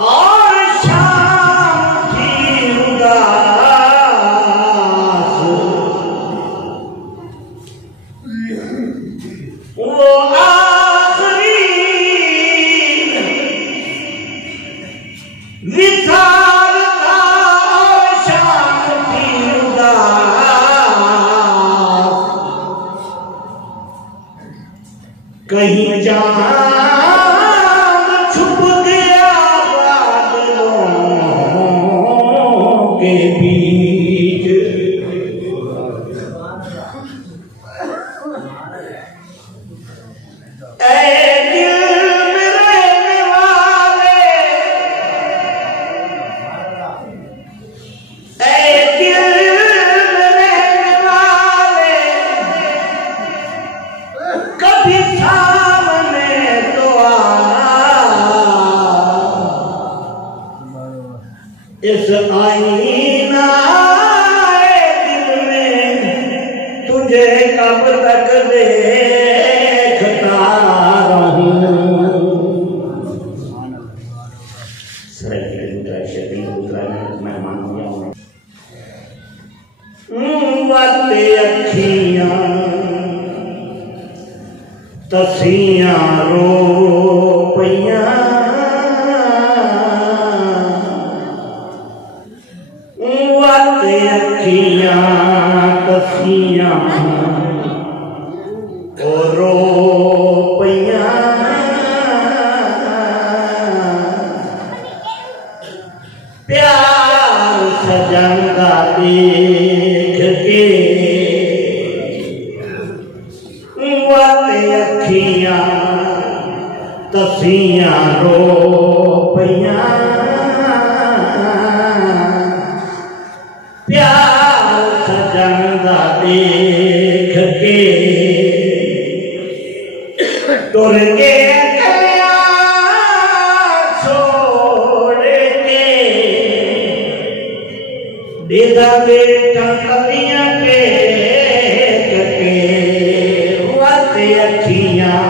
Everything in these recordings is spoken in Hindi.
और शाम थी उदास, वो आखिरी विशाल था। और शाम थी उदास, कहीं चांद छुप गया बादलों के बीच। ऐ दिल में रहने वाले, ऐ दिल में रहने वाले, कभी सामने तो आ। इस आईना दिल में तुझे कब तक देखता रहूं। मेहमान हो गया वाते अखियां तसियां रो पइयां, वाते अखियां तसियां रो पइयां। प्यार सजंदा देख के वाते अखियां तसियां रो पइयां। प्यार सजंदा देख के तुर के गया छोड़ के, बेदा बेटा कलियां के वाते अखियां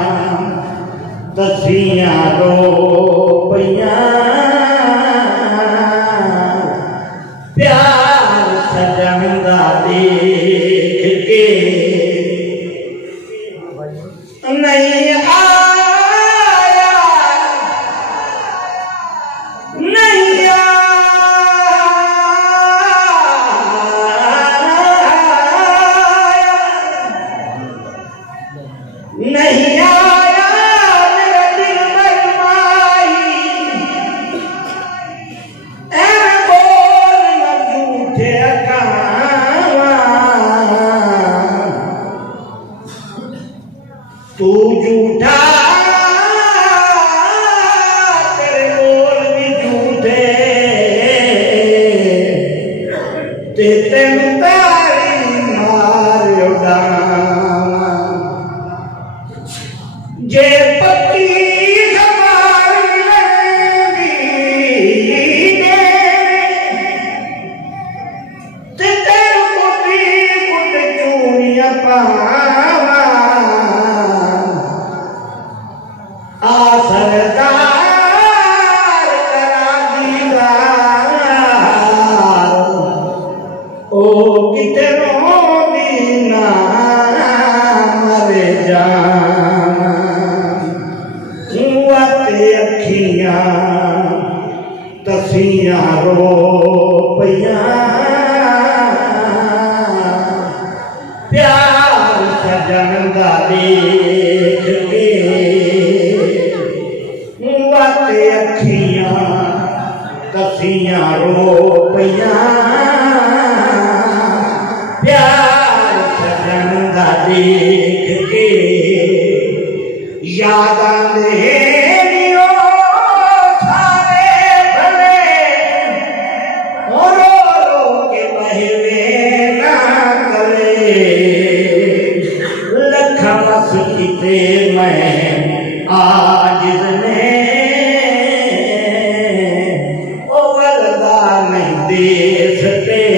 तसियां रो पइयां। प्यार सजंदा देख के नहीं आया, नहीं आया, नहीं आया मेरा दिल बरमाई। ऐ बोल न झूठे अकावा, तू झूठा तेरे बोल भी झूठे, ते तेन तारी मार उड़ावा। जे पक्की सवार मिलेगी ते तेरे कुटी कुट चूड़ियां पावा। आसरदार करा दीदार, ओ कितनों दीना मरे जाना। वाते अखियां तसियां रो पइयां। प्यार सजंदा देख के वाते अखियां तसियां रो पइयां। प्यार सजंदा देख के याद आंदे सारे भले, रो रो के बहवे ना करे। लखा बस किते मैं आज ने ओ वरदा नहीं दे सके।